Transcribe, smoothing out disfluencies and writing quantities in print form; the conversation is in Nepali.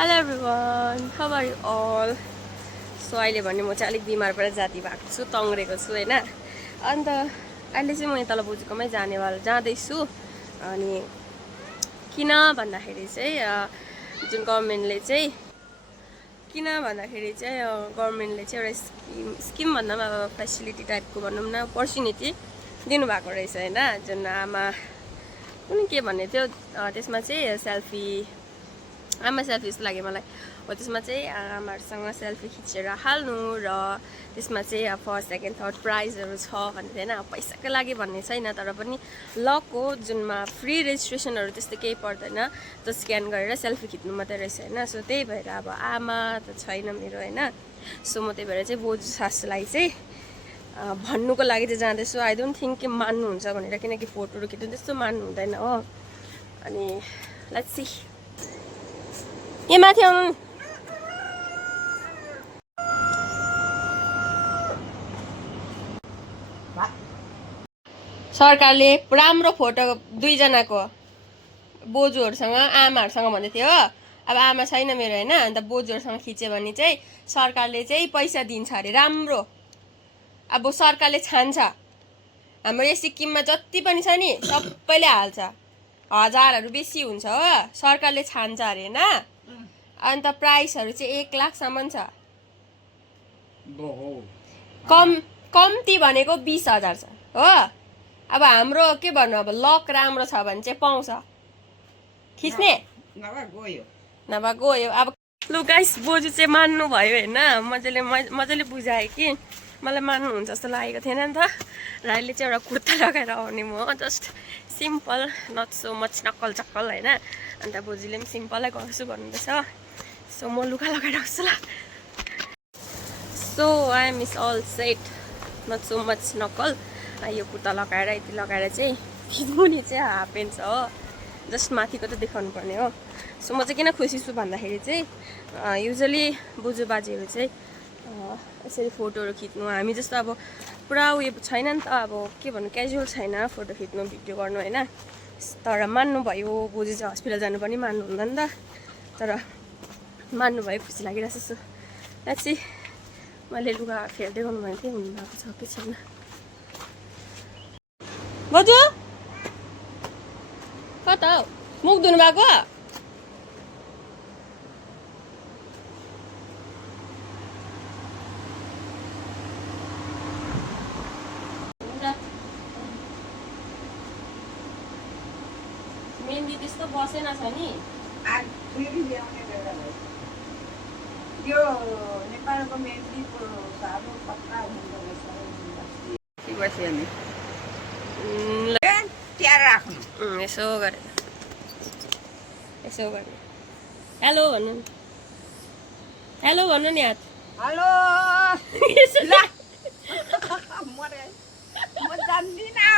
Hello everyone, how are you all? So अहिले भने म चाहिँ अलिक बिमार परेर जाती भएको छु, तङ्ग्रेको छु हैन। अन्त अहिले चाहिँ म तल बुजुकोमै जाँदैछु। अनि किन भन्दाखेरि चाहिँ जुन गभर्नमेन्टले चाहिँ एउटा स्किम भन्दा पनि अब फेसिलिटी टाइपको भनौँ न, अपर्च्युनिटी दिनुभएको रहेछ हैन। जुन आमा कुनै के भन्ने थियो त्यसमा चाहिँ आमा सेल्फी जस्तो लाग्यो मलाई। हो त्यसमा चाहिँ आमाहरूसँग सेल्फी खिचेर हाल्नु र त्यसमा चाहिँ फर्स्ट सेकेन्ड थर्ड प्राइजहरू छ भन्ने थिएन। पैसाकै लागि भन्ने छैन, तर पनि लको जुनमा फ्री रेजिस्ट्रेसनहरू त्यस्तो केही पर्दैन, त स्क्यान गरेर सेल्फी खिच्नु मात्रै रहेछ हैन। सो त्यही भएर अब आमा त छैन मेरो हैन। सो म त्यही भएर चाहिँ बोजू सासूलाई चाहिँ भन्नुको लागि चाहिँ जाँदैछु। आई डोन्ट थिङ्क कि मान्नुहुन्छ भनेर, किनकि फोटोहरू खिच्नु त्यस्तो मान्नु हुँदैन हो। अनि लेट्स सी ये माथि आउनु। सरकारले राम्रो फोटो दुईजनाको बोजूहरूसँग आमाहरूसँग भन्दै थियो। अब आमा छैन मेरो हैन, अन्त बोजूहरूसँग खिच्यो भने चाहिँ सरकारले चाहिँ पैसा दिन्छ अरे राम्रो। अब सरकारले छान्छ, हाम्रो यो सिक्किममा जति पनि छ नि सबैले हाल्छ, हजारहरू बेसी हुन्छ हो। सरकारले छान्छ अरे हैन। अन्त प्राइसहरू चाहिँ 1 लाखसम्म छ। कम्ती भनेको 20,000 छ हो। अब हाम्रो के भन्नु, अब लक राम्रो छ भने चाहिँ पाउँछ खिच्ने, नभए गयो। अब लु गाइस, बोजू चाहिँ मान्नु भयो हैन। मजाले बुझाएँ कि मलाई मान्नुहुन्छ जस्तो लागेको थिएन नि त। र अहिले चाहिँ एउटा कुर्ता लगाएर आउने म, just simple, not so much नक्कल चक्कल हैन। अन्त बोजूले पनि सिम्पलै गर्छु भन्नुहुँदैछ। सो म लुगा लगाएर आउँछु ल। So I am is all set, not so much नक्कल। यो कुर्ता लगाएर यति लगाएर चाहिँ मुनि चाहिँ हाफ पेन्ट छ हो, जस्ट माथिको त देखाउनु पर्ने हो। सो म चाहिँ किन खुसी छु भन्दाखेरि चाहिँ युजली बोजू बाजेहरू चाहिँ यसरी फोटोहरू खिच्नु हामी जस्तो अब पुरा उयो छैन नि त। अब के भन्नु, क्याजुअल छैन फोटो खिच्नु भिडियो गर्नु हैन। तर मान्नुभयो, बोजू चाहिँ हस्पिटल जानु पनि मान्नुहुन्न नि त, तर मान्नुभयो, खुसी लागिरहेको छ। चाहिँ मैले लुगा फेर्दै गर्नु भनेको थिएँ, हुनुभएको छ कि छैन। बोजू कता हौ, मुख धुनु भएको? मेहन्दी त्यस्तो बसेन छ नि। यो नेपालको मेहन्दीको सानो पत्ता हुँदो रहेछ। यसो गरेर हेलो भन्नु, हेलो भन्नु नि हात। हेलो म जान्दिनँ।